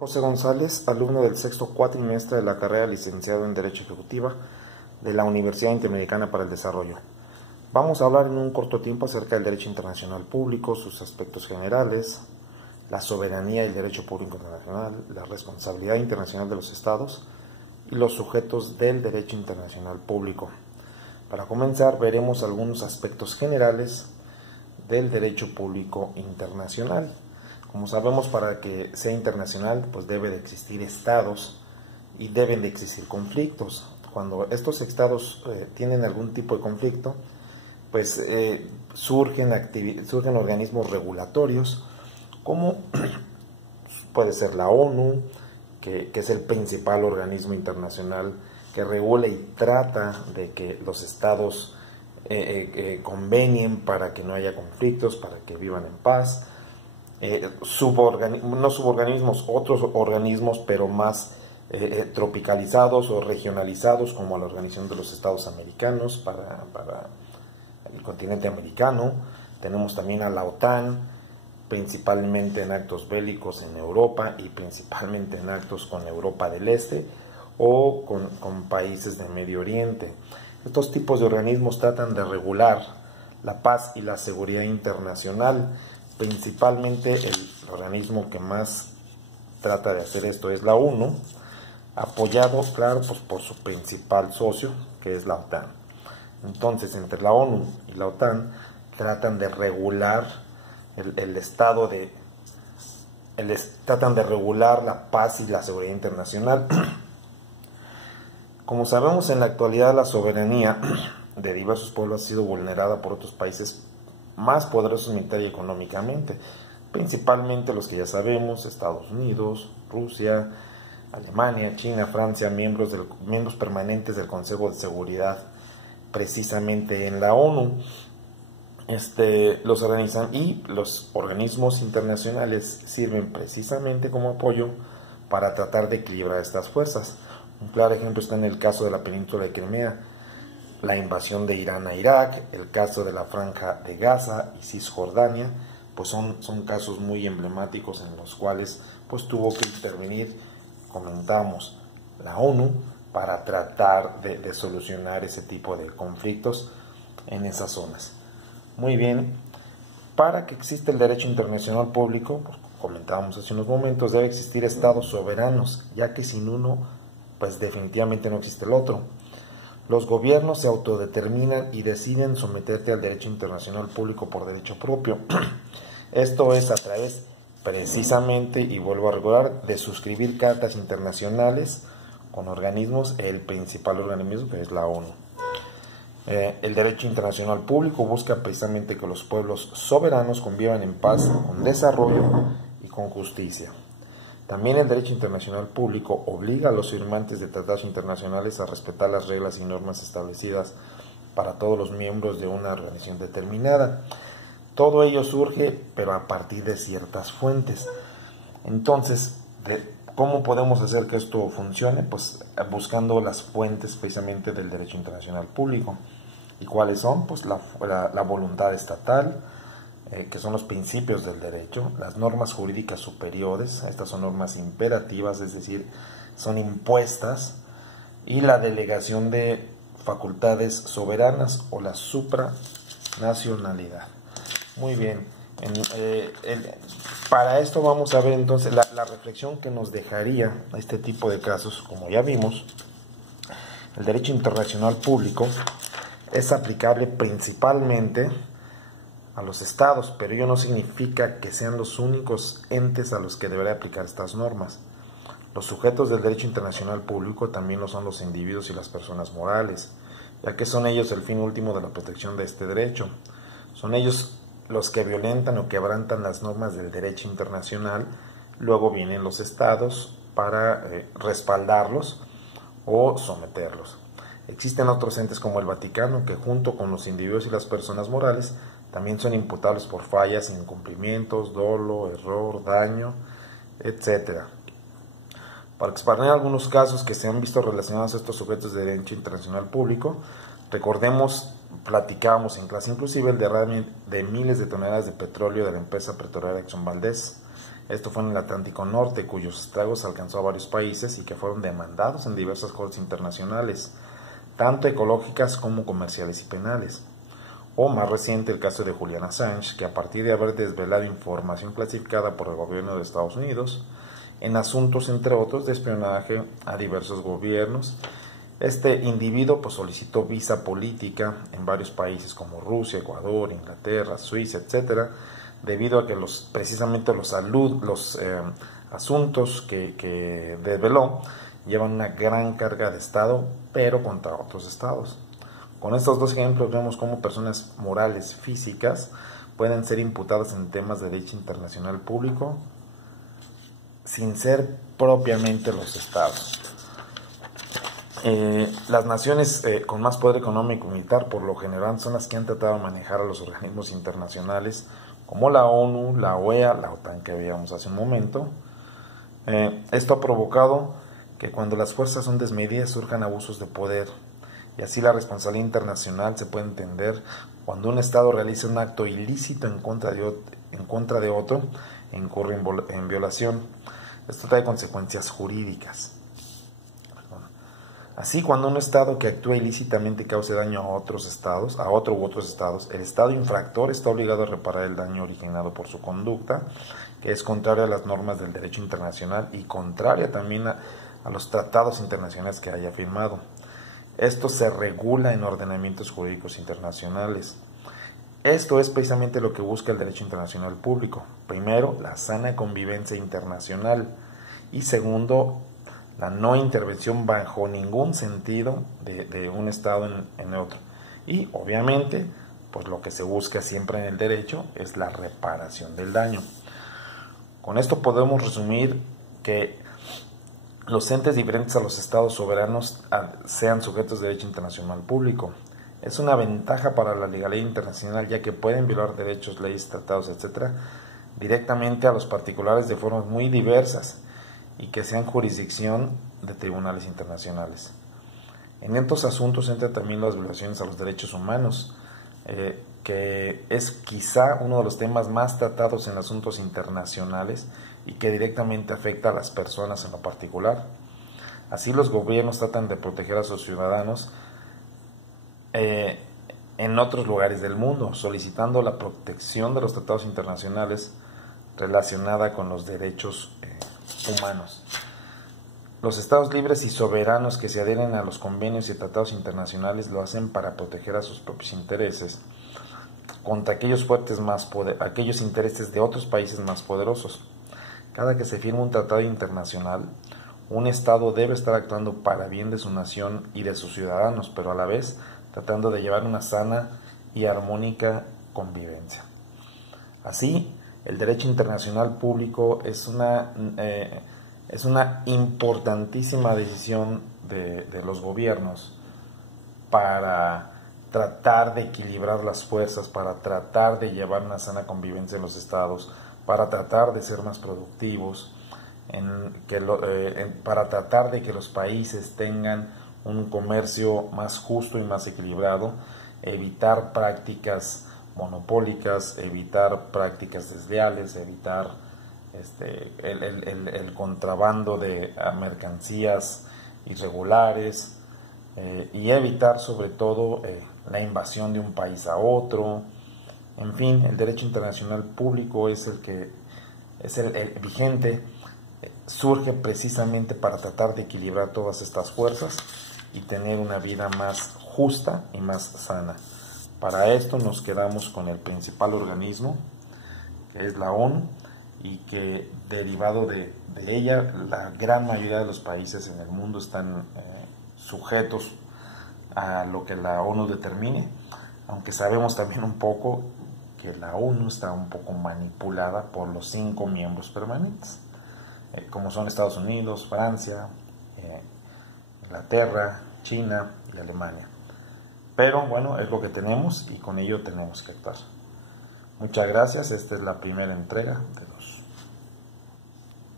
José González, alumno del sexto cuatrimestre de la carrera licenciado en Derecho Ejecutiva de la Universidad Interamericana para el Desarrollo. Vamos a hablar en un corto tiempo acerca del derecho internacional público, sus aspectos generales, la soberanía y el derecho público internacional, la responsabilidad internacional de los estados y los sujetos del derecho internacional público. Para comenzar, veremos algunos aspectos generales del derecho público internacional. Como sabemos, para que sea internacional, pues debe de existir estados y deben de existir conflictos. Cuando estos estados tienen algún tipo de conflicto, pues surgen organismos regulatorios, como puede ser la ONU, que es el principal organismo internacional que regula y trata de que los estados convenien para que no haya conflictos, para que vivan en paz. No suborganismos, otros organismos, pero más tropicalizados o regionalizados, como la Organización de los Estados Americanos para el continente americano. Tenemos también a la OTAN, principalmente en actos bélicos en Europa y principalmente en actos con Europa del Este o con países del Medio Oriente. Estos tipos de organismos tratan de regular la paz y la seguridad internacional. Principalmente el organismo que más trata de hacer esto es la ONU, apoyado, claro, pues por su principal socio, que es la OTAN. Entonces, entre la ONU y la OTAN tratan de regular tratan de regular la paz y la seguridad internacional. Como sabemos, en la actualidad la soberanía de diversos pueblos ha sido vulnerada por otros países más poderosos militar y económicamente, principalmente los que ya sabemos: Estados Unidos, Rusia, Alemania, China, Francia, miembros permanentes del Consejo de Seguridad, precisamente en la ONU. Los organismos internacionales sirven precisamente como apoyo para tratar de equilibrar estas fuerzas. Un claro ejemplo está en el caso de la península de Crimea, la invasión de Irán a Irak, el caso de la Franja de Gaza y Cisjordania, pues son casos muy emblemáticos en los cuales pues tuvo que intervenir, comentamos, la ONU para tratar de solucionar ese tipo de conflictos en esas zonas. Muy bien, para que exista el derecho internacional público, pues, comentábamos hace unos momentos, debe existir estados soberanos, ya que sin uno, pues definitivamente no existe el otro. Los gobiernos se autodeterminan y deciden someterte al derecho internacional público por derecho propio. Esto es a través, precisamente, y vuelvo a recordar, de suscribir cartas internacionales con organismos, el principal organismo que es la ONU. El derecho internacional público busca precisamente que los pueblos soberanos convivan en paz, con desarrollo y con justicia. También el derecho internacional público obliga a los firmantes de tratados internacionales a respetar las reglas y normas establecidas para todos los miembros de una organización determinada. Todo ello surge, pero a partir de ciertas fuentes. Entonces, ¿cómo podemos hacer que esto funcione? Pues buscando las fuentes precisamente del derecho internacional público. ¿Y cuáles son? Pues la voluntad estatal, que son los principios del derecho, las normas jurídicas superiores, estas son normas imperativas, es decir, son impuestas, y la delegación de facultades soberanas o la supranacionalidad. Muy bien, para esto vamos a ver entonces la reflexión que nos dejaría este tipo de casos. Como ya vimos, el derecho internacional público es aplicable principalmente a los estados, pero ello no significa que sean los únicos entes a los que deberá aplicar estas normas. Los sujetos del derecho internacional público también lo son los individuos y las personas morales, ya que son ellos el fin último de la protección de este derecho. Son ellos los que violentan o quebrantan las normas del derecho internacional. Luego vienen los estados para respaldarlos o someterlos. Existen otros entes como el Vaticano, que junto con los individuos y las personas morales también son imputables por fallas, incumplimientos, dolo, error, daño, etc. Para exponer algunos casos que se han visto relacionados a estos sujetos de derecho internacional público, recordemos, platicábamos en clase inclusive, el derrame de miles de toneladas de petróleo de la empresa petrolera Exxon Valdez Esto fue en el Atlántico Norte, cuyos estragos alcanzó a varios países y que fueron demandados en diversas cortes internacionales, tanto ecológicas como comerciales y penales. O más reciente el caso de Julian Assange, que a partir de haber desvelado información clasificada por el gobierno de Estados Unidos, en asuntos entre otros de espionaje a diversos gobiernos, este individuo solicitó visa política en varios países como Rusia, Ecuador, Inglaterra, Suiza, etcétera, debido a que precisamente los asuntos que desveló llevan una gran carga de Estado, pero contra otros estados. Con estos dos ejemplos vemos cómo personas morales físicas pueden ser imputadas en temas de derecho internacional público sin ser propiamente los estados. Las naciones con más poder económico y militar por lo general son las que han tratado de manejar a los organismos internacionales como la ONU, la OEA, la OTAN que veíamos hace un momento. Esto ha provocado que cuando las fuerzas son desmedidas surjan abusos de poder, y así la responsabilidad internacional se puede entender cuando un Estado realiza un acto ilícito en contra de otro e incurre en violación. Esto trae consecuencias jurídicas. Así, cuando un Estado que actúa ilícitamente cause daño a otros estados, a otro u otros estados, el Estado infractor está obligado a reparar el daño originado por su conducta, que es contraria a las normas del derecho internacional y contraria también a los tratados internacionales que haya firmado. Esto se regula en ordenamientos jurídicos internacionales. Esto es precisamente lo que busca el derecho internacional público. Primero, la sana convivencia internacional y segundo, la no intervención bajo ningún sentido de un Estado en otro. Y obviamente, pues lo que se busca siempre en el derecho es la reparación del daño. Con esto podemos resumir que los entes diferentes a los estados soberanos sean sujetos de derecho internacional público. Es una ventaja para la legalidad internacional, ya que pueden violar derechos, leyes, tratados, etc., directamente a los particulares de formas muy diversas y que sean jurisdicción de tribunales internacionales. En estos asuntos entran también las violaciones a los derechos humanos, que es quizá uno de los temas más tratados en asuntos internacionales y que directamente afecta a las personas en lo particular. Así, los gobiernos tratan de proteger a sus ciudadanos en otros lugares del mundo, solicitando la protección de los tratados internacionales relacionada con los derechos humanos. Los estados libres y soberanos que se adhieren a los convenios y tratados internacionales lo hacen para proteger a sus propios intereses contra aquellos aquellos intereses de otros países más poderosos. Cada que se firma un tratado internacional, un estado debe estar actuando para bien de su nación y de sus ciudadanos, pero a la vez tratando de llevar una sana y armónica convivencia. Así, el derecho internacional público es una importantísima decisión de los gobiernos para tratar de equilibrar las fuerzas, para tratar de llevar una sana convivencia en los estados, para tratar de ser más productivos, para tratar de que los países tengan un comercio más justo y más equilibrado, evitar prácticas monopólicas, evitar prácticas desleales, evitar el contrabando de mercancías irregulares, y evitar sobre todo la invasión de un país a otro. En fin, el derecho internacional público es el vigente, surge precisamente para tratar de equilibrar todas estas fuerzas y tener una vida más justa y más sana. Para esto nos quedamos con el principal organismo, que es la ONU, y que derivado de ella la gran mayoría de los países en el mundo están sujetos a lo que la ONU determine, aunque sabemos también un poco que la ONU está un poco manipulada por los 5 miembros permanentes, como son Estados Unidos, Francia, Inglaterra, China y Alemania. Pero bueno, es lo que tenemos y con ello tenemos que actuar. Muchas gracias, esta es la primera entrega de los